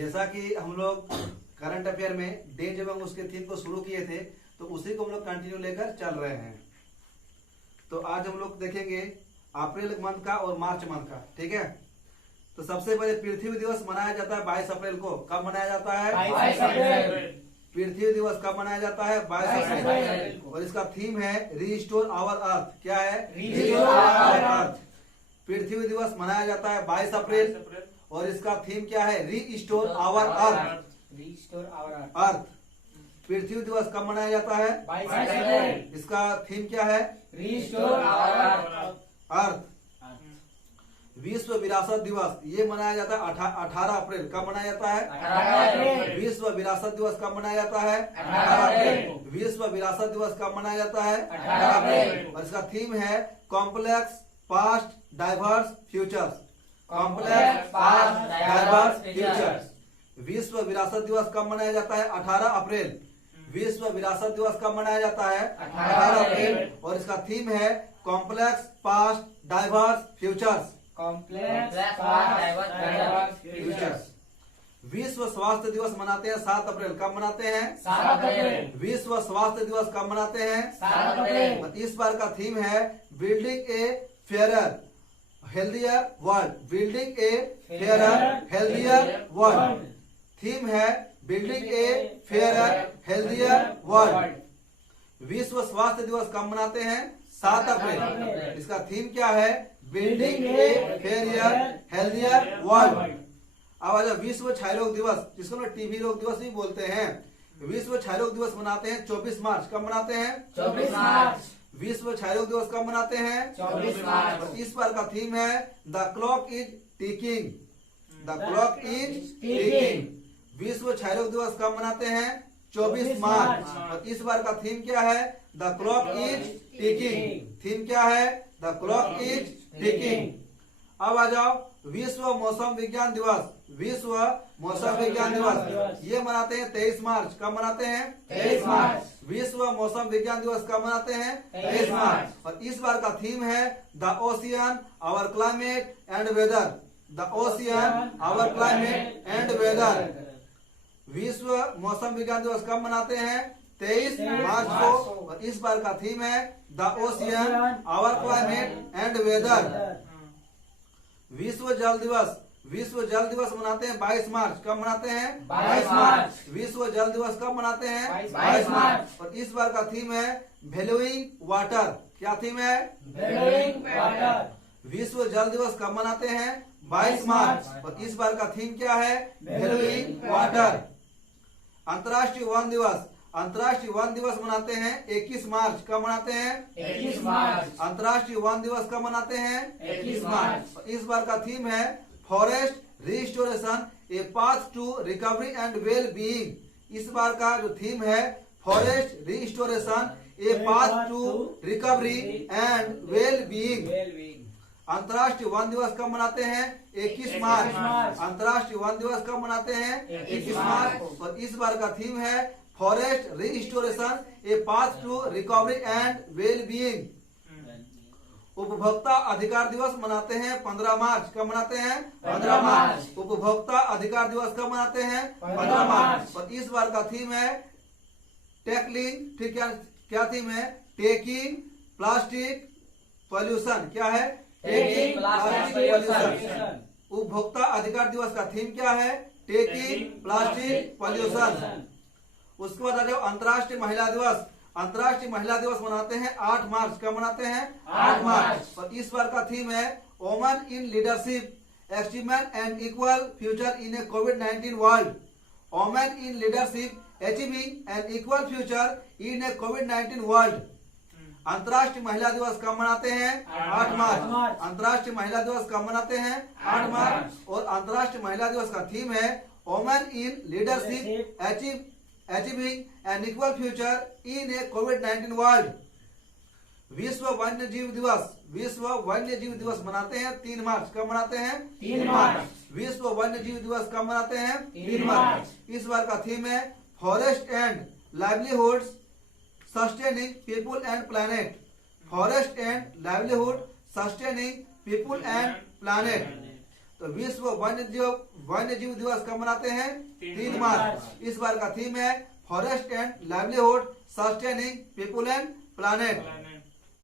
जैसा कि हम लोग करंट अफेयर में डे जब हम उसके थीम को शुरू किए थे तो उसी को हम लोग कंटिन्यू लेकर चल रहे हैं। तो आज हम लोग देखेंगे अप्रैल मंथ का और मार्च मंथ का, ठीक है। तो सबसे पहले पृथ्वी दिवस मनाया जाता है 22 अप्रैल को। कब मनाया जाता है? 22 अप्रैल। पृथ्वी दिवस कब मनाया जाता है? 22 अप्रैल। और इसका थीम है रिस्टोर आवर अर्थ। क्या है? Restore our earth. पृथ्वी दिवस मनाया जाता है 22 अप्रैल और इसका थीम क्या है? Restore our earth. Restore our earth. पृथ्वी दिवस कब मनाया जाता है? 22 अप्रैल। इसका थीम क्या है? Restore our earth. विश्व विरासत दिवस ये मनाया जाता है 18 अप्रैल। कब मनाया जाता है? 18 अप्रैल। विश्व विरासत दिवस कब मनाया जाता है? 18 अप्रैल। विश्व विरासत दिवस कब मनाया जाता है? 18 अप्रैल। और इसका थीम है complex past diverse futures. Complex past diverse futures. विश्व विरासत दिवस कब मनाया जाता है? 18 अप्रैल। विश्व विरासत दिवस कब मनाया जाता है? 18 अप्रैल। और इसका थीम है complex past diverse futures. Complex past diverse futures. विश्व स्वास्थ्य दिवस मनाते हैं 7 अप्रैल। कब मनाते हैं? 7 अप्रैल। विश्व स्वास्थ्य दिवस कब मनाते हैं? 7 अप्रैल। इस बार का थीम है बिल्डिंग ए फेयरर हेल्दियर वर्ल्ड। बिल्डिंग ए फेयरर हेल्दियर वर्ल्ड। थीम है बिल्डिंग ए फेयरर हेल्दियर वर्ल्ड। विश्व स्वास्थ्य दिवस कब मनाते हैं? 7 अप्रैल। इसका थीम क्या है? बिल्डिंग ए फेयरर हेल्दियर वर्ल्ड। अब आ जाओ विश्व क्षय रोग दिवस, जिसको लोग टीबी रोग दिवस भी बोलते हैं। विश्व क्षय रोग दिवस मनाते हैं 24 मार्च। कब मनाते हैं? 24 मार्च। विश्व क्षय रोग दिवस कब मनाते हैं? 24 मार्च। और इस बार का थीम है the clock is ticking. The clock is ticking. विश्व क्षय रोग दिवस कब मनाते हैं? 24 मार्च। और इस बार का थीम क्या है? The clock is ticking. Theme क्या है? The clock is ticking. अब आ जाओ विश्व मौसम विज्ञान दिवस। विश्व मौसम विज्ञान दिवस ये मनाते हैं 23 मार्च। कब मनाते हैं? 23 मार्च। विश्व मौसम विज्ञान दिवस कब मनाते हैं? 23 मार्च। और इस बार का थीम है the ocean our climate and weather. The ocean our climate and weather. विश्व मौसम विज्ञान दिवस कब मनाते हैं? 23 मार्च को। और इस बार का थीम है the ocean our climate and weather. विश्व जल दिवस। विश्व जल दिवस मनाते हैं 22 मार्च। कब मनाते हैं? 22 मार्च। विश्व जल दिवस कब मनाते हैं? 22 मार्च। और इस बार का थीम है वैल्यूइंग वाटर। क्या थीम है? Valuing water. विश्व जल दिवस कब मनाते हैं? 22 मार्च। और इस बार का थीम क्या है? Valuing water. अंतर्राष्ट्रीय वन दिवस। अंतर्राष्ट्रीय वन दिवस मनाते हैं 21 मार्च। कब मनाते हैं? 21 मार्च। अंतर्राष्ट्रीय वन दिवस कब मनाते हैं? 21 मार्च। और इस बार का थीम है forest restoration a path to recovery and well being. इस बार का जो थीम है forest restoration a path to recovery and well being. अंतर्राष्ट्रीय वन दिवस कब मनाते हैं? 21 मार्च। अंतर्राष्ट्रीय वन दिवस कब मनाते हैं? 21 मार्च। और इस बार का थीम है forest restoration a path to recovery and well being. उपभोक्ता अधिकार दिवस मनाते हैं 15 मार्च। कब मनाते हैं? 15 मार्च। उपभोक्ता अधिकार दिवस कब मनाते हैं? 15 मार्च। और इस बार का थीम है टैकलिंग, ठीक है, क्या थीम है? Taking plastic pollution. क्या है? Taking plastic pollution. उपभोक्ता अधिकार दिवस का थीम क्या है? Taking plastic pollution. उसके बाद आ जाओ अंतर्राष्ट्रीय महिला दिवस। अंतर्राष्ट्रीय महिला दिवस मनाते हैं 8 मार्च। कब मनाते हैं? 8 मार्च। और इस बार का थीम है women in leadership achievement and equal future in a कोविड-19 world. Women in leadership achieving an equal future in a कोविड-19 वर्ल्ड। अंतर्राष्ट्रीय महिला दिवस कब मनाते हैं? 8 मार्च। अंतर्राष्ट्रीय महिला दिवस कब मनाते हैं? 8 मार्च। और अंतर्राष्ट्रीय महिला दिवस का थीम है women in leadership achieving an equal future in a कोविड-19 वर्ल्ड। विश्व वन्य जीव दिवस। विश्व वन्य जीव दिवस मनाते हैं 3 मार्च। कब मनाते हैं? 3 मार्च। विश्व वन्य जीव दिवस कब मनाते हैं? 3 मार्च। इस बार का थीम है forest and livelihoods sustaining people and planet. Forest and livelihood sustaining people and planet. तो विश्व वन्य जीव दिवस कब मनाते हैं? 3 मार्च। इस बार का थीम है forest and livelihood sustaining people and planet.